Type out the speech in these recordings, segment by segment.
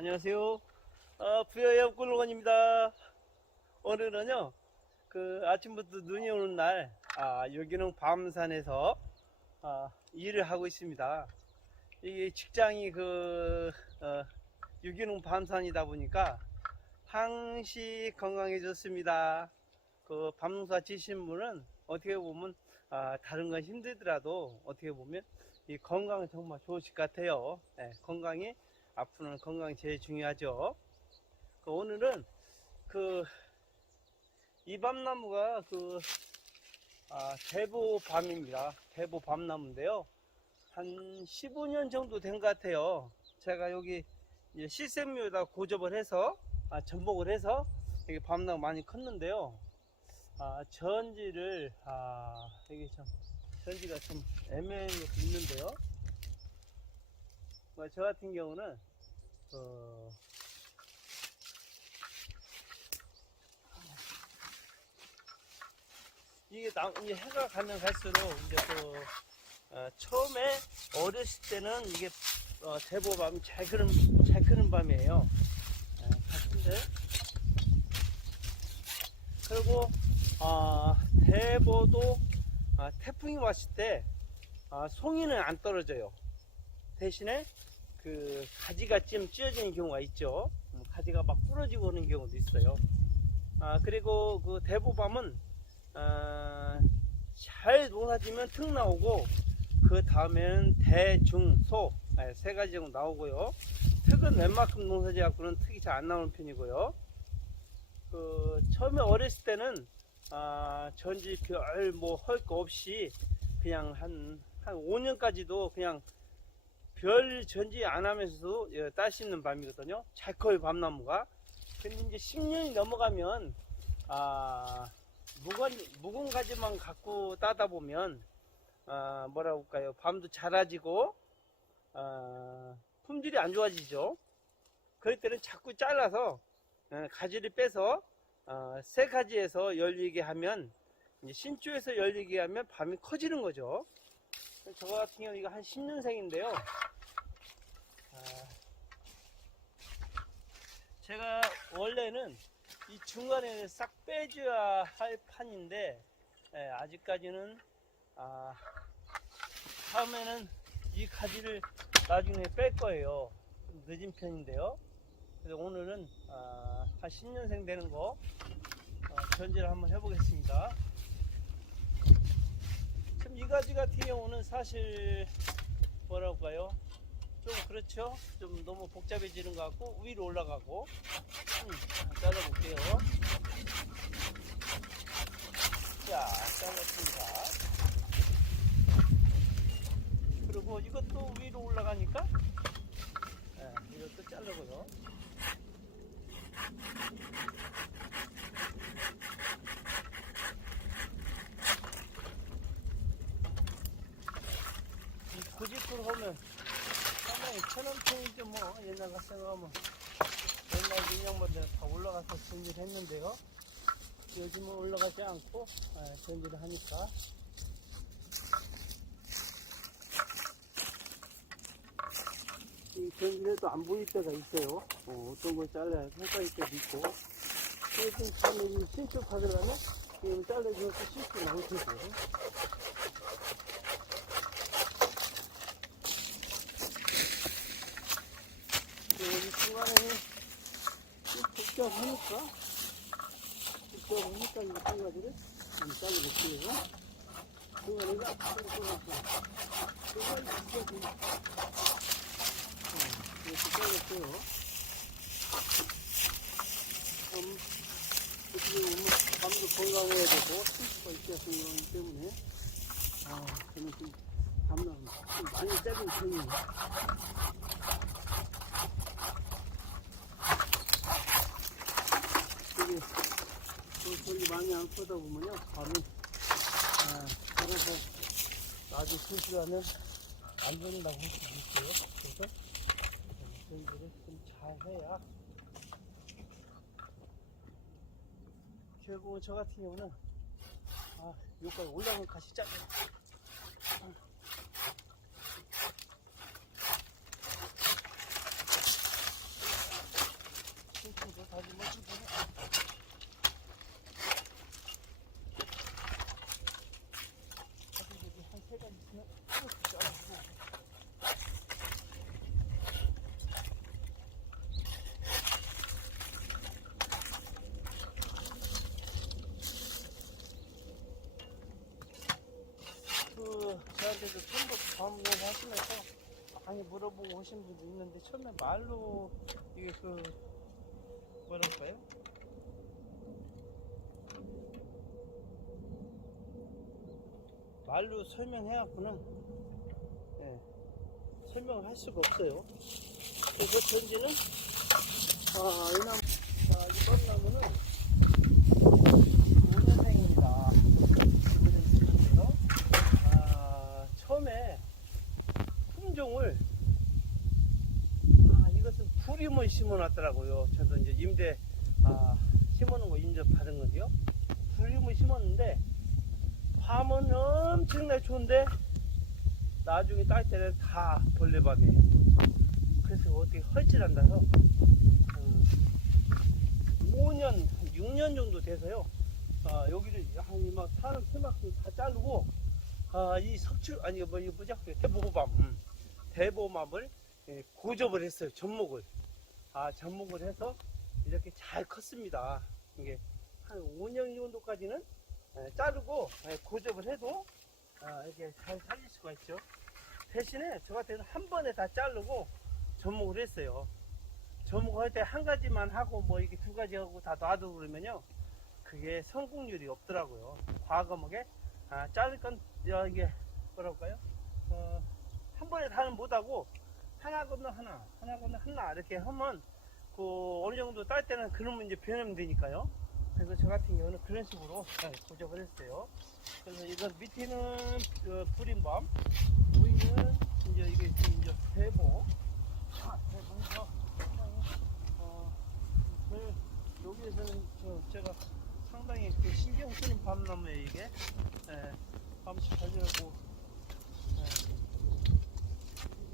안녕하세요. 어, 부여의 꿀원입니다. 오늘은요, 그 아침부터 눈이 오는 날, 아, 여기는 밤산에서 아, 일을 하고 있습니다. 이게 직장이 그 어, 유기농 밤산이다 보니까 항시 건강해졌습니다. 그 밤농사 지신 분은 어떻게 보면 아, 다른 건 힘들더라도 어떻게 보면 이 건강은 정말 좋으실 것 같아요. 네, 건강이 앞으로는 건강이 제일 중요하죠. 그 오늘은 그 이 밤나무가 그 아, 대보 밤입니다. 대보 밤나무인데요. 한 15년 정도 된 것 같아요. 제가 여기 실생묘에다 고접을 해서 아, 전복을 해서 여기 밤나무 많이 컸는데요. 아, 전지를 아, 이게 참 전지가 좀 애매한 것도 있는데요. 뭐, 저 같은 경우는 어, 이게 나, 이 해가 가면 갈수록 이제 또 어, 처음에 어렸을 때는 이게 어, 대보밤이 잘 크는 잘 크는 밤이에요. 어, 같은데 그리고 아, 대보도 아, 태풍이 왔을 때 아, 송이는 안 떨어져요. 대신에 그 가지가 좀 찢어지는 경우가 있죠. 음, 가지가 막 부러지고 오는 경우도 있어요. 아, 그리고 그 대보밤은 아, 잘 농사지면 특 나오고 그 다음에는 대, 중, 소 네, 세 가지 정도 나오고요. 특은 웬만큼 농사지 갖고는 특이 잘 안 나오는 편이고요. 그 처음에 어렸을 때는 아, 전지 별뭐할거 없이 그냥 한, 한 5년까지도 그냥 별 전지 안 하면서도 예, 딸수 있는 밤이거든요. 잘 커요, 밤나무가. 근데 이제 10년이 넘어가면, 아, 묵은, 묵은 가지만 갖고 따다 보면, 아, 뭐라고 할까요. 밤도 자라지고, 아, 품질이 안 좋아지죠. 그럴 때는 자꾸 잘라서, 어, 가지를 빼서, 아, 세 가지에서 열리게 하면, 신주에서 열리게 하면 밤이 커지는 거죠. 저 같은 경우 이거 한 10년생인데요. 제가 원래는 이 중간에 싹 빼줘야 할 판인데 예, 아직까지는 아, 다음에는 이 가지를 나중에 뺄 거예요. 좀 늦은 편인데요. 그래서 오늘은 아, 한 10년생 되는 거 어, 전지를 한번 해보겠습니다. 지금 이 가지 같은 경우는 사실 뭐라고 할까요? 좀 그렇죠? 좀 너무 복잡해지는 것 같고 위로 올라가고 음, 잘라볼게요. 자, 잘랐습니다. 그리고 이것도 위로 올라가니까 네, 이것도 자르고요. 이 고집으로 하면 상당히 천원평이죠 뭐 옛날 같은 생각하면 옛날 인형분들 다 올라가서 전지를 했는데요. 요즘은 올라가지 않고 아, 전지를 하니까. 이 전지에도 안 보일 때가 있어요. 어, 떤걸 잘라야 헷갈릴 때도 있고. 하여튼 저는 이 신축 받으려면 지금 잘라주면 또 쉽지 않거든요 여기 중간에는 쭉 복잡하니까 복잡하니까 이거 한 가지를 좀 잘라볼게요 중간에가 앞으로 끊어서 중간에 복잡해 이렇게 잘랐어요 좀 어떻게 보면 밤도 건강해야 되고 있어야 하는 거기 때문에 아 저는 좀좀 많이 때리는 편이에요 이게 그 소리 많이 안 끄다 보면요 밤에 아, 그래서 나중에 수시하면 안 된다고 할 수도 있어요. 그래서 저희들이 좀 잘해야 결국은 저 같은 경우는 아 여기까지 올라오면 가시 짧아 하시면서 많이 물어보고 오신 분도 있는데 처음에 말로 이게 그 뭐랄까요? 말로 설명해갖고는 예, 설명을 할 수가 없어요. 그래서 전지는 아, 이 나무, 자, 이번 나무는 5년생입니다. 그래서 아, 처음에 품종을 아, 이것은 부림을 심어놨더라고요. 저도 이제 임대 아, 심어놓은 거 인접 받은 건데요. 부림을 심었는데 밤은 엄청나게 좋은데 나중에 딸 때는 다 벌레밤이에요. 그래서 어떻게 헐질한다서 음, 5년, 6년 정도 돼서요. 아, 여기를 한막 사는 풀만큼 다 자르고 아, 이 석출 아니 뭐 이거 뭐죠? 대보밤 음. 대보맘을 예, 고접을 했어요. 접목을 아 접목을 해서 이렇게 잘 컸습니다. 이게 한 5년 정도까지는 예, 자르고 예, 고접을 해도 아, 이렇게 잘 살릴 수가 있죠. 대신에 저 같은 한 번에 다 자르고 접목을 했어요. 접목할 때 한 가지만 하고 뭐 이렇게 두 가지 하고 다 놔두고 그러면요. 그게 성공률이 없더라고요. 과거목에 아, 자를 건 야, 이게 뭐랄까요? 어, 한 번에 다는 못하고 하나 건너 하나, 하나 건너 하나 이렇게 하면 그 어느 정도 딸 때는 그러면 이제 변하면 되니까요. 그래서 저 같은 경우는 그런 식으로 네, 고정을 했어요. 그래서 이건 밑에는 그 불인밤, 위는 이제 이게 이제 대보. 아, 대보에서 어, 그 여기에서는 저 제가 상당히 그 신경 쓰는 밤나무에 이게 예, 밤시 달려고 예,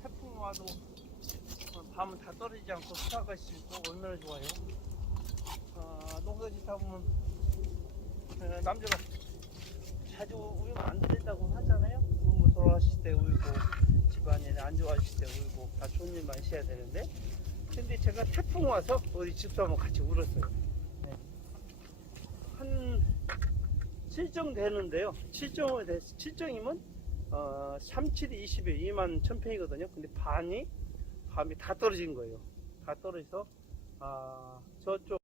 태풍 와도 어, 밤은 다 떨어지지 않고 수확할 수 있고 얼마나 좋아요. 어, 농사 짓 다 보면 예, 남자가 자주 울면 안 된다고 하잖아요. 부모 돌아가실 때 울고 집안일 안 좋아하실 때 울고 다 좋은 일만 있어야 되는데 근데 제가 태풍 와서 우리 집사람 같이 울었어요. 네. 한 7정 되는데요. 7정이 됐, 7정이면 어, 37이 20에 2만 1000평이거든요. 근데 반이 밤이 다 떨어진 거예요. 다 떨어져서 아, 저쪽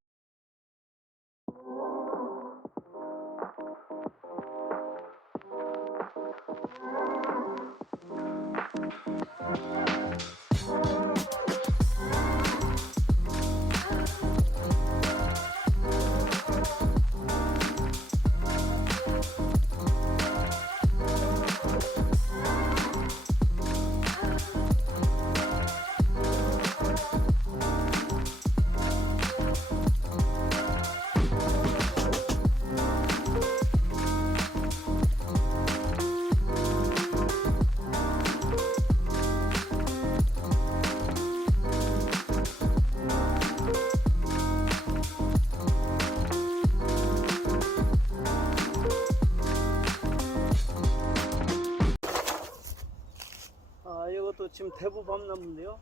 지금 대부 밤나무인데요.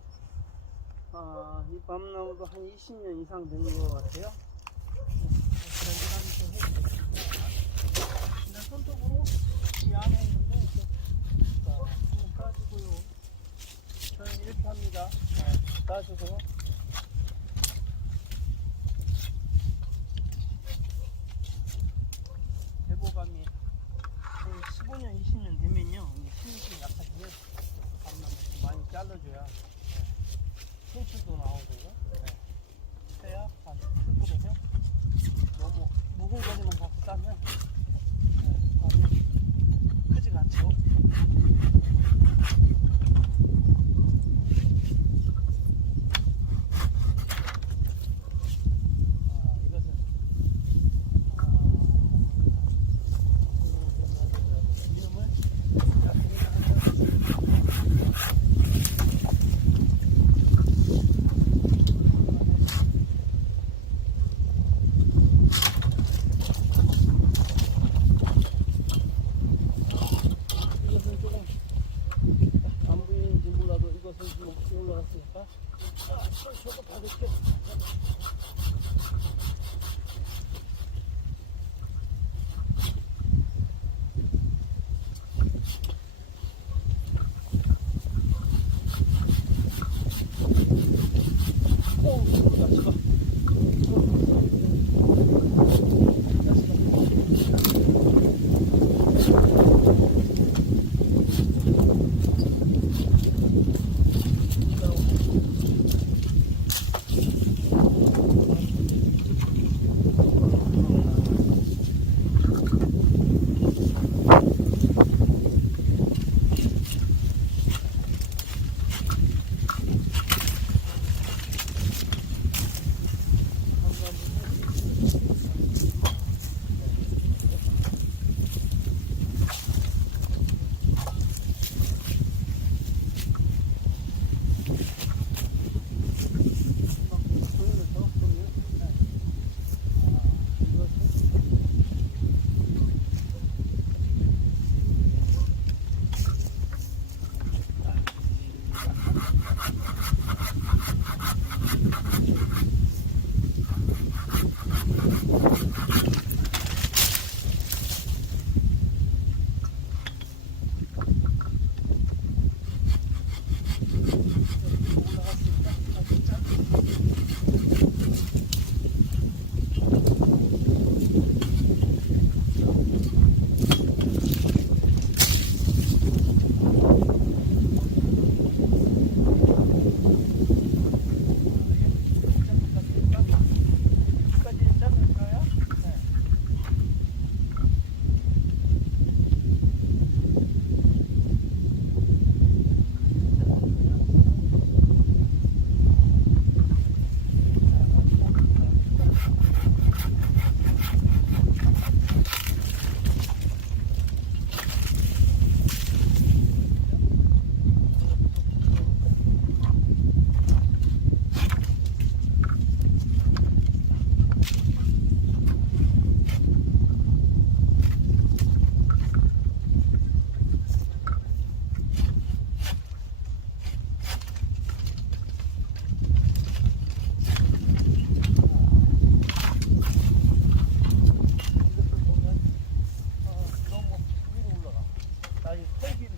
아, 이 밤나무도 한 20년 이상 된 것 같아요. 근데 손톱으로 이 안에 있는데 자, 한번 따주고요. 저는 이렇게 합니다. 자, 따주고 대보밤이 한 15년, 20년 되면요. 힘이 좀 많이 잘라줘야 네. 손수도 나오고 네. 해야 한 풀뿌려서 너무 묵은 거리만 갖고 따면 네. 밤이 크지가 않죠. 아, 이것은 아, 이름을 이것은 조금 안 보이는지 몰라도 지금 올라갔으니까. 아, 저- 저거 받을게 Thank you.